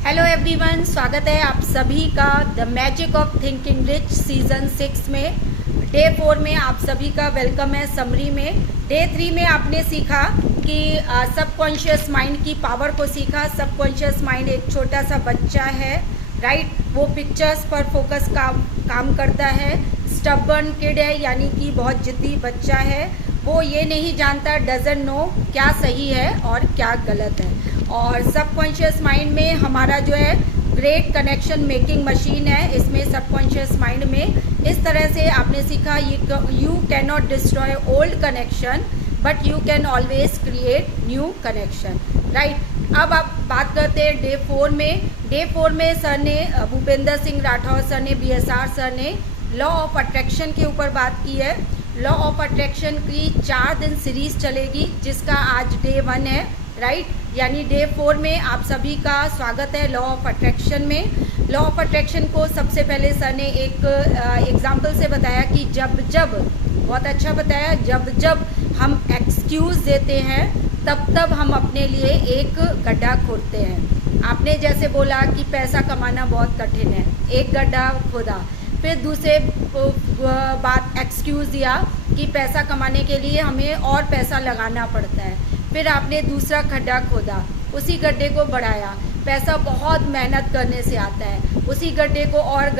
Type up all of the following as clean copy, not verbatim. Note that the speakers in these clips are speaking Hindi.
हेलो एवरीवन, स्वागत है आप सभी का the magic of thinking rich season 6 में। डे 4 में आप सभी का वेलकम है। समरी में डे 3 में आपने सीखा कि सबकॉन्शियस माइंड की पावर को सीखा। सबकॉन्शियस माइंड एक छोटा सा बच्चा है, राइट। वो पिक्चर्स पर फोकस काम करता है। स्टबर्न किड है, यानी कि बहुत जिद्दी बच्चा है। वो ये नहीं जानता, डजंट नो क्या सही है और क्या गलत है। और सबकॉन्शियस माइंड में हमारा जो है ग्रेट कनेक्शन मेकिंग मशीन है। इसमें सबकॉन्शियस माइंड में इस तरह से आपने सीखा, you can not destroy old connection but you can always create new connection, right. अब आप बात करते हैं डे 4 में। डे 4 में सर ने, भूपेंद्र सिंह राठौर सर ने, BSR सर ने लॉ ऑफ अट्रैक्शन के ऊपर बात की है। लॉ ऑफ अट्रैक्शन की 4 दिन सीरीज चलेगी, जिसका आज डे 1 है, राइट। यानी डे 4 में आप सभी का स्वागत है लॉ ऑफ अट्रैक्शन में। लॉ ऑफ अट्रैक्शन को सबसे पहले सर ने एक एग्जाम्पल से बताया कि जब बहुत अच्छा बताया, जब हम एक्सक्यूज़ देते हैं तब हम अपने लिए एक गड्ढा खोदते हैं। आपने जैसे बोला कि पैसा कमाना बहुत कठिन है, एक गड्ढा खोदा। फिर दूसरे बात एक्सक्यूज़ दिया कि पैसा कमाने के लिए हमें और पैसा लगाना पड़ता है। फिर आपने दूसरा गड्ढा खोदा, उसी गड्ढे को बढ़ाया। पैसा बहुत मेहनत करने से आता है, उसी गड्ढे को और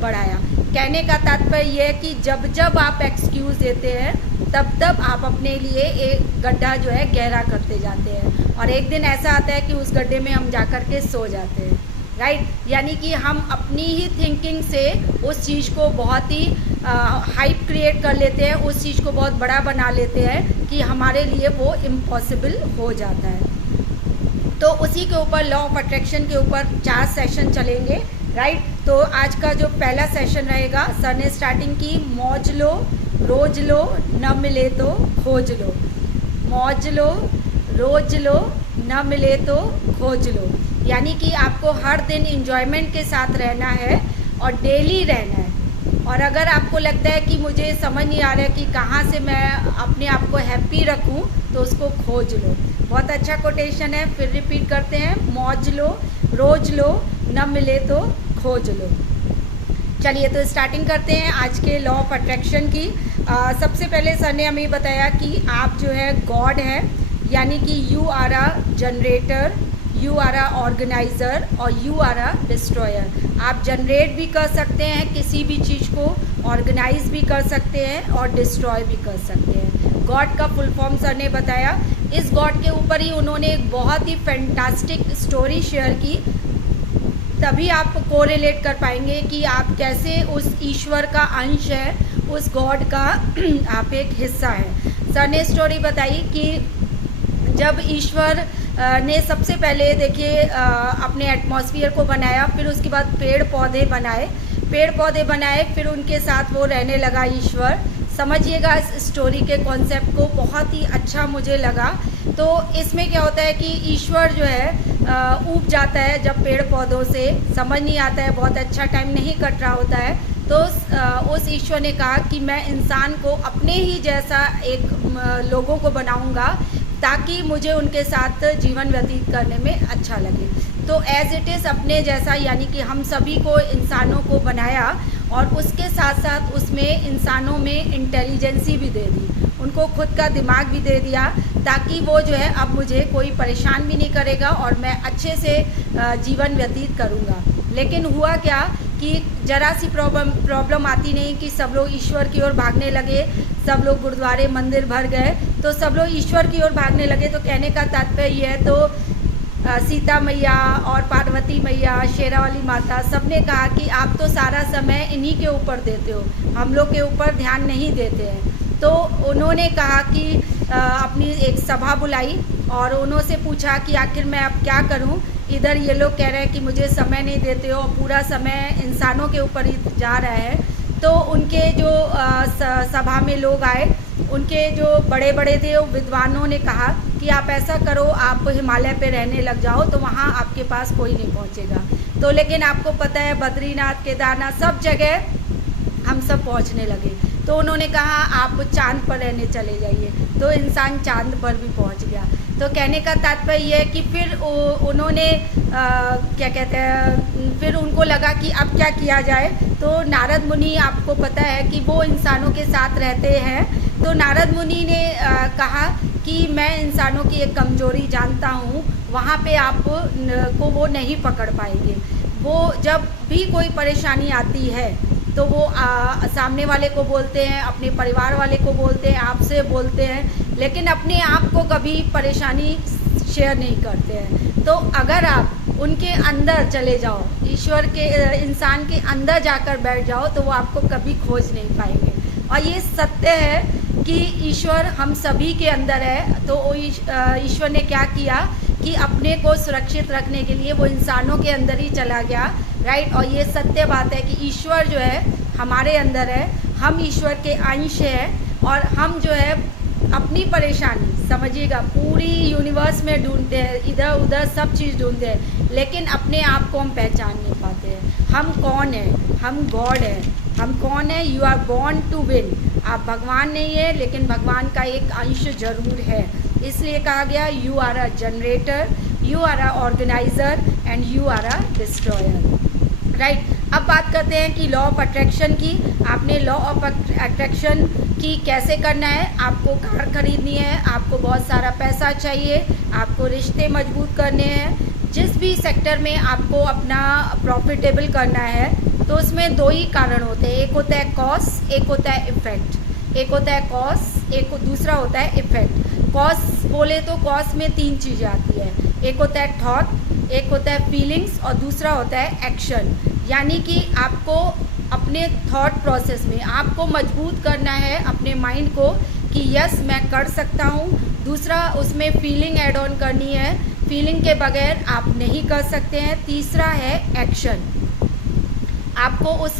बढ़ाया। कहने का तात्पर्य यह है कि जब आप एक्सक्यूज़ देते हैं तब आप अपने लिए एक गड्ढा जो है गहरा करते जाते हैं। और एक दिन ऐसा आता है कि उस गड्ढे में हम जा कर के सो जाते हैं, राइट। यानी कि हम अपनी ही थिंकिंग से उस चीज़ को बहुत ही हाइप क्रिएट कर लेते हैं, उस चीज़ को बहुत बड़ा बना लेते हैं कि हमारे लिए वो इम्पॉसिबल हो जाता है। तो उसी के ऊपर लॉ ऑफ अट्रैक्शन के ऊपर 4 सेशन चलेंगे, राइट। तो आज का जो पहला सेशन रहेगा, सर ने स्टार्टिंग की, मौज लो रोज लो, न मिले तो खोज लो। मौज लो रोज लो, न मिले तो खोज लो। यानी कि आपको हर दिन इंजॉयमेंट के साथ रहना है और डेली रहना है। और अगर आपको लगता है कि मुझे समझ नहीं आ रहा है कि कहाँ से मैं अपने आप को हैप्पी रखूँ, तो उसको खोज लो। बहुत अच्छा कोटेशन है, फिर रिपीट करते हैं, मौज लो रोज लो, न मिले तो खोज लो। चलिए तो स्टार्टिंग करते हैं आज के लॉ ऑफ अट्रैक्शन की। सबसे पहले सर ने हमें बताया कि आप जो है गॉड है, यानी कि you are a generator, you are a organizer और यू आर अ डिस्ट्रॉयर। आप जनरेट भी कर सकते हैं किसी भी चीज़ को, ऑर्गेनाइज भी कर सकते हैं और डिस्ट्रॉय भी कर सकते हैं। गॉड का फुल फॉर्म सर ने बताया। इस गॉड के ऊपर ही उन्होंने एक बहुत ही फैंटास्टिक स्टोरी शेयर की, तभी आप कोरिलेट कर पाएंगे कि आप कैसे उस ईश्वर का अंश है, उस गॉड का आप एक हिस्सा है। सर ने स्टोरी बताई कि जब ईश्वर ने सबसे पहले देखिए अपने एटमॉस्फेयर को बनाया, फिर उसके बाद पेड़ पौधे बनाए, फिर उनके साथ वो रहने लगा ईश्वर। समझिएगा इस स्टोरी के कॉन्सेप्ट को, बहुत ही अच्छा मुझे लगा। तो इसमें क्या होता है कि ईश्वर जो है ऊब जाता है जब पेड़ पौधों से, समझ नहीं आता है, बहुत अच्छा टाइम नहीं कट रहा होता है। तो उस ईश्वर ने कहा कि मैं इंसान को अपने ही जैसा एक लोगों को बनाऊंगा ताकि मुझे उनके साथ जीवन व्यतीत करने में अच्छा लगे। तो एज इट इज़ अपने जैसा, यानी कि हम सभी को इंसानों को बनाया और उसके साथ साथ उसमें इंसानों में इंटेलिजेंसी भी दे दी, उनको खुद का दिमाग भी दे दिया, ताकि वो जो है अब मुझे कोई परेशान भी नहीं करेगा और मैं अच्छे से जीवन व्यतीत करूँगा। लेकिन हुआ क्या कि जरा सी प्रॉब्लम आती नहीं कि सब लोग ईश्वर की ओर भागने लगे, सब लोग गुरुद्वारे मंदिर भर गए, तो सब लोग ईश्वर की ओर भागने लगे। तो कहने का तात्पर्य ये है, तो सीता मैया और पार्वती मैया, शेरावाली माता, सब ने कहा कि आप तो सारा समय इन्हीं के ऊपर देते हो, हम लोग के ऊपर ध्यान नहीं देते हैं। तो उन्होंने कहा कि अपनी एक सभा बुलाई और उन्होंने पूछा कि आखिर मैं अब क्या करूं। इधर ये लोग कह रहे हैं कि मुझे समय नहीं देते हो, पूरा समय इंसानों के ऊपर ही जा रहा है। तो उनके जो सभा में लोग आए, उनके जो बड़े बड़े थे वो विद्वानों ने कहा कि आप ऐसा करो, आप हिमालय पे रहने लग जाओ, तो वहाँ आपके पास कोई नहीं पहुँचेगा। तो लेकिन आपको पता है बद्रीनाथ, केदारनाथ, सब जगह हम सब पहुँचने लगे। तो उन्होंने कहा आप चांद पर रहने चले जाइए, तो इंसान चांद पर भी पहुँच गया। तो कहने का तात्पर्य ये है कि फिर उन्होंने क्या कहते हैं, फिर उनको लगा कि अब क्या किया जाए। तो नारद मुनि, आपको पता है कि वो इंसानों के साथ रहते हैं, तो नारद मुनि ने कहा कि मैं इंसानों की एक कमजोरी जानता हूँ, वहाँ पे आप को वो नहीं पकड़ पाएंगे। वो जब भी कोई परेशानी आती है तो वो सामने वाले को बोलते हैं, अपने परिवार वाले को बोलते हैं, आपसे बोलते हैं, लेकिन अपने आप को कभी परेशानी शेयर नहीं करते हैं। तो अगर आप उनके अंदर चले जाओ, ईश्वर के इंसान के अंदर जाकर बैठ जाओ, तो वो आपको कभी खोज नहीं पाएंगे। और ये सत्य है कि ईश्वर हम सभी के अंदर है। तो ईश्वर ने क्या किया कि अपने को सुरक्षित रखने के लिए वो इंसानों के अंदर ही चला गया, राइट। और ये सत्य बात है कि ईश्वर जो है हमारे अंदर है, हम ईश्वर के अंश हैं, और हम जो है अपनी परेशानी, समझिएगा, पूरी यूनिवर्स में ढूंढते हैं, इधर उधर सब चीज़ ढूंढते हैं, लेकिन अपने आप को हम पहचान नहीं पाते हैं। हम कौन हैं? हम गॉड हैं। हम कौन है? You are born to win. आप भगवान नहीं है, लेकिन भगवान का एक अंश जरूर है। इसलिए कहा गया you are a generator, you are a organizer and you are a destroyer, right. अब बात करते हैं कि लॉ ऑफ अट्रैक्शन की। आपने लॉ ऑफ अट्रैक्शन की कैसे करना है। आपको कार खरीदनी है, आपको बहुत सारा पैसा चाहिए, आपको रिश्ते मजबूत करने हैं, जिस भी सेक्टर में आपको अपना प्रॉफिटेबल करना है, तो उसमें दो ही कारण होते हैं। एक होता है कॉज, एक होता है इफेक्ट। एक होता है कॉज, एक दूसरा होता है इफेक्ट। कॉज बोले तो कॉज में तीन चीज़ें आती है। एक होता है थॉट, एक होता है फीलिंग्स, और दूसरा होता है एक्शन। यानी कि आपको अपने थॉट प्रोसेस में आपको मजबूत करना है अपने माइंड को कि यस मैं कर सकता हूँ। दूसरा उसमें फीलिंग ऐड ऑन करनी है, फीलिंग के बगैर आप नहीं कर सकते हैं। तीसरा है एक्शन, आपको उस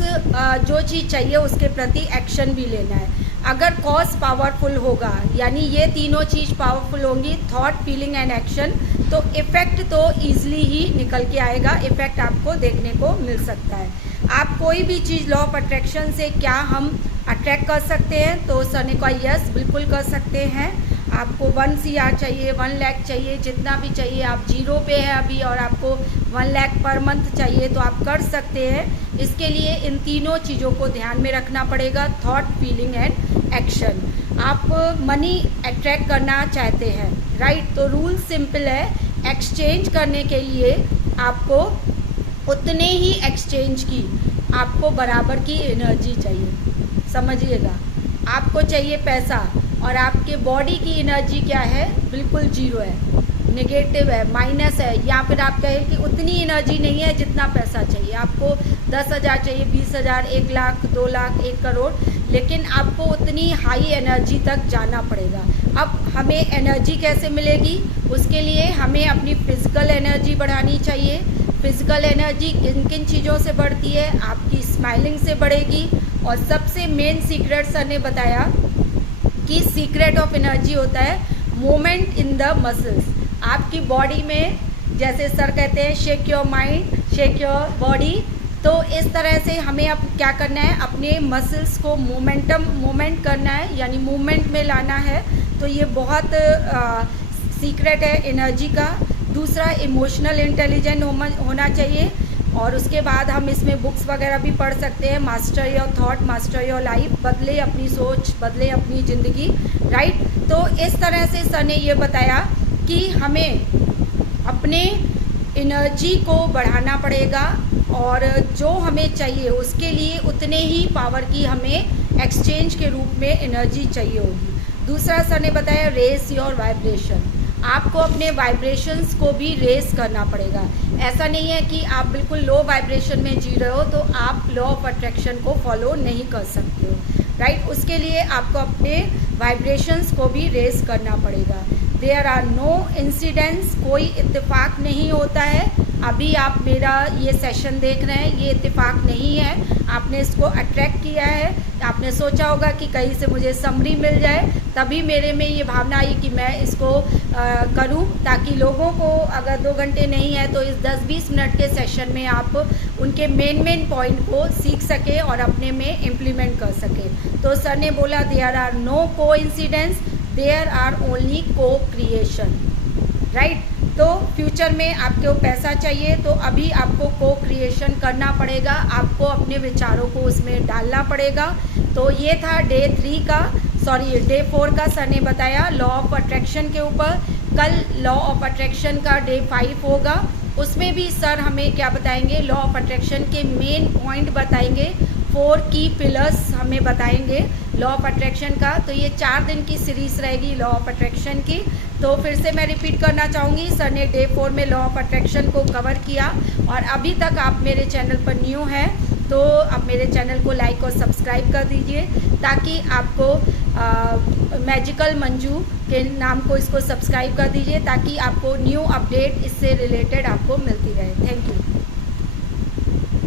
जो चीज़ चाहिए उसके प्रति एक्शन भी लेना है। अगर कॉज पावरफुल होगा, यानी ये तीनों चीज़ पावरफुल होंगी, थॉट, फीलिंग एंड एक्शन, तो इफ़ेक्ट तो ईजिली ही निकल के आएगा। इफ़ेक्ट आपको देखने को मिल सकता है। आप कोई भी चीज़ लॉ ऑफ अट्रैक्शन से क्या हम अट्रैक्ट कर सकते हैं, तो सर ने कहा यस बिल्कुल कर सकते हैं। आपको 1 CR चाहिए, 1 लाख चाहिए, जितना भी चाहिए, आप 0 पे है अभी और आपको 1 लाख पर मंथ चाहिए, तो आप कर सकते हैं। इसके लिए इन तीनों चीज़ों को ध्यान में रखना पड़ेगा, थॉट, फीलिंग एंड एक्शन। आप मनी अट्रैक्ट करना चाहते हैं, राइट, तो रूल सिंपल है। एक्सचेंज करने के लिए आपको उतने ही एक्सचेंज की आपको बराबर की एनर्जी चाहिए, समझिएगा। आपको चाहिए पैसा और आपके बॉडी की एनर्जी क्या है, बिल्कुल 0 है, नेगेटिव है, माइनस है, या फिर आप कहें कि उतनी एनर्जी नहीं है जितना पैसा चाहिए। आपको 10,000 चाहिए, 20,000, 1 लाख, 2 लाख, 1 करोड़, लेकिन आपको उतनी हाई एनर्जी तक जाना पड़ेगा। अब हमें एनर्जी कैसे मिलेगी? उसके लिए हमें अपनी फिजिकल एनर्जी बढ़ानी चाहिए। फिजिकल एनर्जी किन किन चीज़ों से बढ़ती है? आपकी स्माइलिंग से बढ़ेगी। और सबसे मेन सीक्रेट सर ने बताया कि सीक्रेट ऑफ एनर्जी होता है मूवमेंट इन द मसल्स। आपकी बॉडी में, जैसे सर कहते हैं shake your mind, shake your body, तो इस तरह से हमें अब क्या करना है, अपने मसल्स को मूवमेंट करना है, यानी मूवमेंट में लाना है। तो ये बहुत सीक्रेट है एनर्जी का। दूसरा, इमोशनल इंटेलिजेंट होना चाहिए, और उसके बाद हम इसमें बुक्स वगैरह भी पढ़ सकते हैं। Master your thought, master your life, बदले अपनी सोच, बदले अपनी ज़िंदगी, राइट। तो इस तरह से सर ने ये बताया कि हमें अपने एनर्जी को बढ़ाना पड़ेगा, और जो हमें चाहिए उसके लिए उतने ही पावर की हमें एक्सचेंज के रूप में एनर्जी चाहिए होगी। दूसरा सर ने बताया रेस योर वाइब्रेशन। आपको अपने वाइब्रेशंस को भी रेस करना पड़ेगा। ऐसा नहीं है कि आप बिल्कुल लो वाइब्रेशन में जी रहे हो तो आप लॉ ऑफ अट्रैक्शन को फॉलो नहीं कर सकते हो, राइट। उसके लिए आपको अपने वाइब्रेशंस को भी रेस करना पड़ेगा। देयर आर नो इंसिडेंट्स, कोई इत्तेफाक नहीं होता है। अभी आप मेरा ये सेशन देख रहे हैं, ये इत्तेफाक नहीं है, आपने इसको अट्रैक्ट किया है। आपने सोचा होगा कि कहीं से मुझे समरी मिल जाए, तभी मेरे में ये भावना आई कि मैं इसको करूं, ताकि लोगों को अगर 2 घंटे नहीं है तो इस 10-20 मिनट के सेशन में आप उनके मेन पॉइंट को सीख सके और अपने में इम्प्लीमेंट कर सके। तो सर ने बोला there are no coincidence, there are only cocreation, right. तो फ्यूचर में आपको पैसा चाहिए तो अभी आपको को क्रिएशन करना पड़ेगा, आपको अपने विचारों को उसमें डालना पड़ेगा। तो ये था डे 4 का सर ने बताया लॉ ऑफ अट्रैक्शन के ऊपर। कल लॉ ऑफ अट्रैक्शन का डे 5 होगा, उसमें भी सर हमें क्या बताएंगे, लॉ ऑफ अट्रैक्शन के मेन पॉइंट बताएंगे, 4 की पिलर्स हमें बताएंगे लॉ ऑफ अट्रैक्शन का। तो ये 4 दिन की सीरीज़ रहेगी लॉ ऑफ अट्रैक्शन की। तो फिर से मैं रिपीट करना चाहूँगी, सर ने डे 4 में लॉ ऑफ अट्रैक्शन को कवर किया। और अभी तक आप मेरे चैनल पर न्यू हैं तो आप मेरे चैनल को लाइक और सब्सक्राइब कर दीजिए, ताकि आपको मैजिकल मंजू के नाम को इसको सब्सक्राइब कर दीजिए, ताकि आपको न्यू अपडेट इससे रिलेटेड आपको मिलती रहे। Thank you.